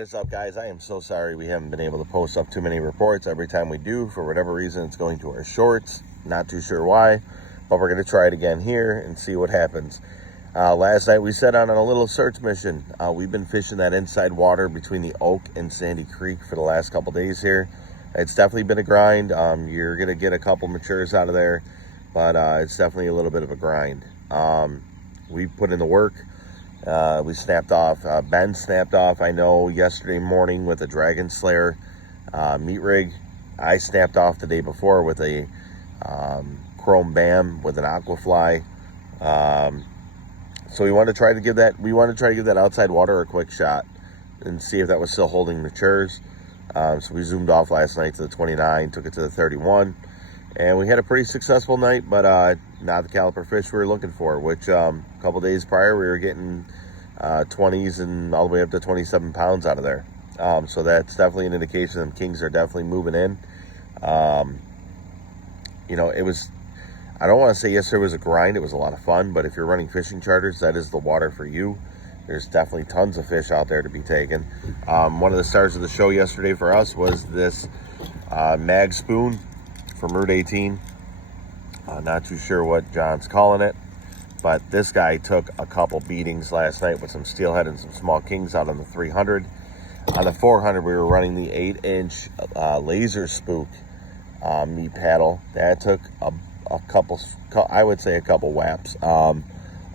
What's up, guys? I am so sorry we haven't been able to post up too many reports. Every time we do, for whatever reason, it's going to our shorts. Not too sure why, but we're going to try it again here and see what happens. Last night we set out on a little search mission. We've been fishing that inside water between the Oak and Sandy Creek for the last couple days here. It's definitely been a grind. You're going to get a couple matures out of there, but it's definitely a little bit of a grind. We put in the work. We snapped off, Ben snapped off, I know, yesterday morning with a Dragon Slayer meat rig. I snapped off the day before with a Chrome Bam with an Aquafly. So we wanted to try to give that outside water a quick shot and see if that was still holding matures. So we zoomed off last night to the 29, took it to the 31, and we had a pretty successful night, but not the caliper fish we were looking for, which a couple days prior we were getting 20s and all the way up to 27 pounds out of there. So that's definitely an indication that kings are definitely moving in. It was, I don't want to say yesterday was a grind. It was a lot of fun, but if you're running fishing charters, that is the water for you. There's definitely tons of fish out there to be taken. One of the stars of the show yesterday for us was this mag spoon from Route 18. Not too sure what John's calling it, but this guy took a couple beatings last night with some steelhead and some small kings out on the 300. On the 400, we were running the 8-inch laser spook meat paddle. That took a couple, I would say a couple whaps. All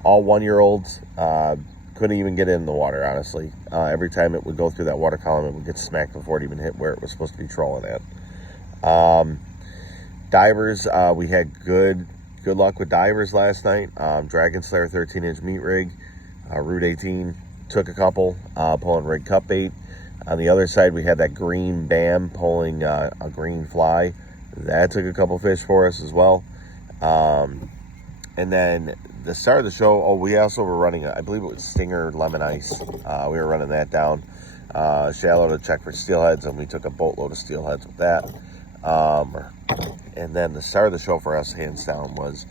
1-year-olds couldn't even get in the water, honestly. Every time it would go through that water column, it would get smacked before it even hit where it was supposed to be trolling at. Divers, we had good luck with divers last night. Dragon Slayer 13-inch meat rig, Route 18, took a couple, pulling rig cut bait. On the other side, we had that green Bam pulling a green fly. That took a couple fish for us as well. And then the start of the show, we also were running, I believe it was Stinger Lemon Ice. We were running that down shallow to check for steelheads, and we took a boatload of steelheads with that. And then the start of the show for us, hands down, was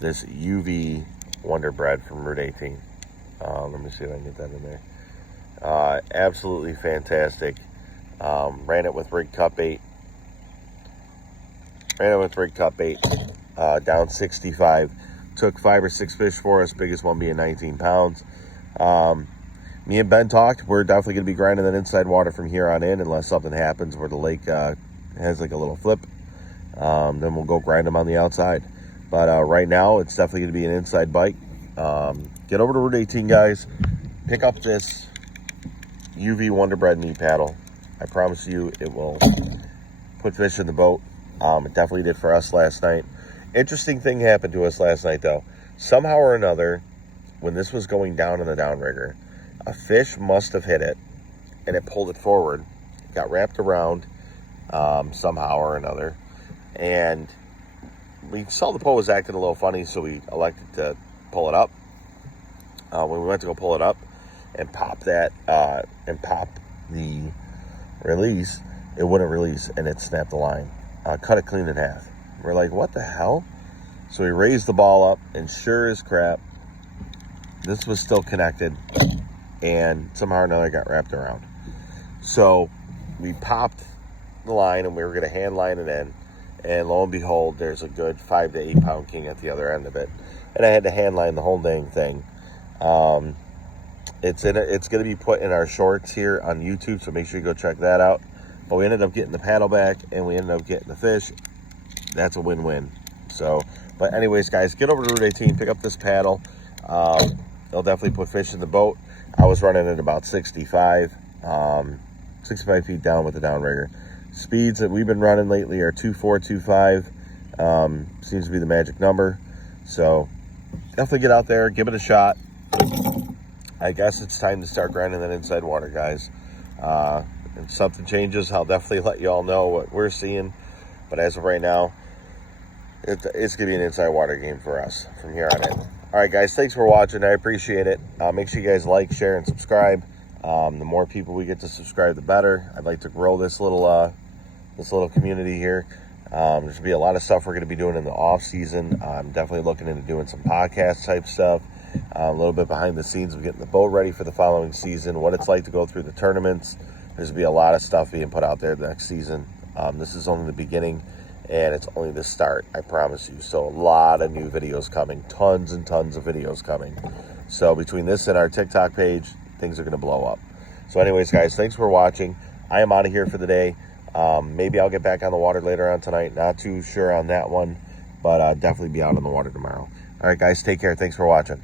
this UV wonderbread from Route 18. Let me see if I can get that in there. Absolutely fantastic. Ran it with rig cut bait. Down 65. Took 5 or 6 fish for us, biggest one being 19 pounds. Me and Ben talked. We're definitely going to be grinding that inside water from here on in unless something happens where the lake has like a little flip. Then we'll go grind them on the outside. But right now, it's definitely going to be an inside bite. Get over to Route 18, guys. Pick up this UV wonderbread meat paddle. I promise you it will put fish in the boat. It definitely did for us last night. Interesting thing happened to us last night, though. Somehow or another, when this was going down in the downrigger, a fish must have hit it, and it pulled it forward. It got wrapped around somehow or another, and we saw the pole was acting a little funny, so we elected to pull it up. When we went to go pull it up and pop the release, it wouldn't release, and it snapped the line. Cut it clean in half. We're like, what the hell? So we raised the ball up, and sure as crap, this was still connected, and somehow or another got wrapped around. So we popped the line, and we were going to hand line it in, and lo and behold, there's a good 5 to 8 pound king at the other end of it, and I had to hand line the whole dang thing. It's going to be put in our shorts here on YouTube, so make sure you go check that out. But we ended up getting the paddle back, and we ended up getting the fish. That's a win-win. So, but anyways, guys, get over to Route 18, pick up this paddle. It'll definitely put fish in the boat. I was running at about 65 feet down with the downrigger. Speeds that we've been running lately are 2.4, 2.5. Seems to be the magic number. So definitely get out there, give it a shot. I guess it's time to start grinding that inside water, guys. If something changes, I'll definitely let you all know what we're seeing. But as of right now, it's going to be an inside water game for us from here on in. All right, guys, thanks for watching. I appreciate it. Make sure you guys like, share, and subscribe. The more people we get to subscribe, the better. I'd like to grow this little community here. There's going to be a lot of stuff we're going to be doing in the off season. I'm definitely looking into doing some podcast type stuff. a little bit behind the scenes of getting the boat ready for the following season, what it's like to go through the tournaments. There's going to be a lot of stuff being put out there next season. This is only the beginning, and it's only the start, I promise you. So a lot of new videos coming, tons and tons of videos coming. So between this and our TikTok page, things are going to blow up. So anyways, guys, thanks for watching. I am out of here for the day. Maybe I'll get back on the water later on tonight. Not too sure on that one, but definitely be out on the water tomorrow. All right, guys, take care. Thanks for watching.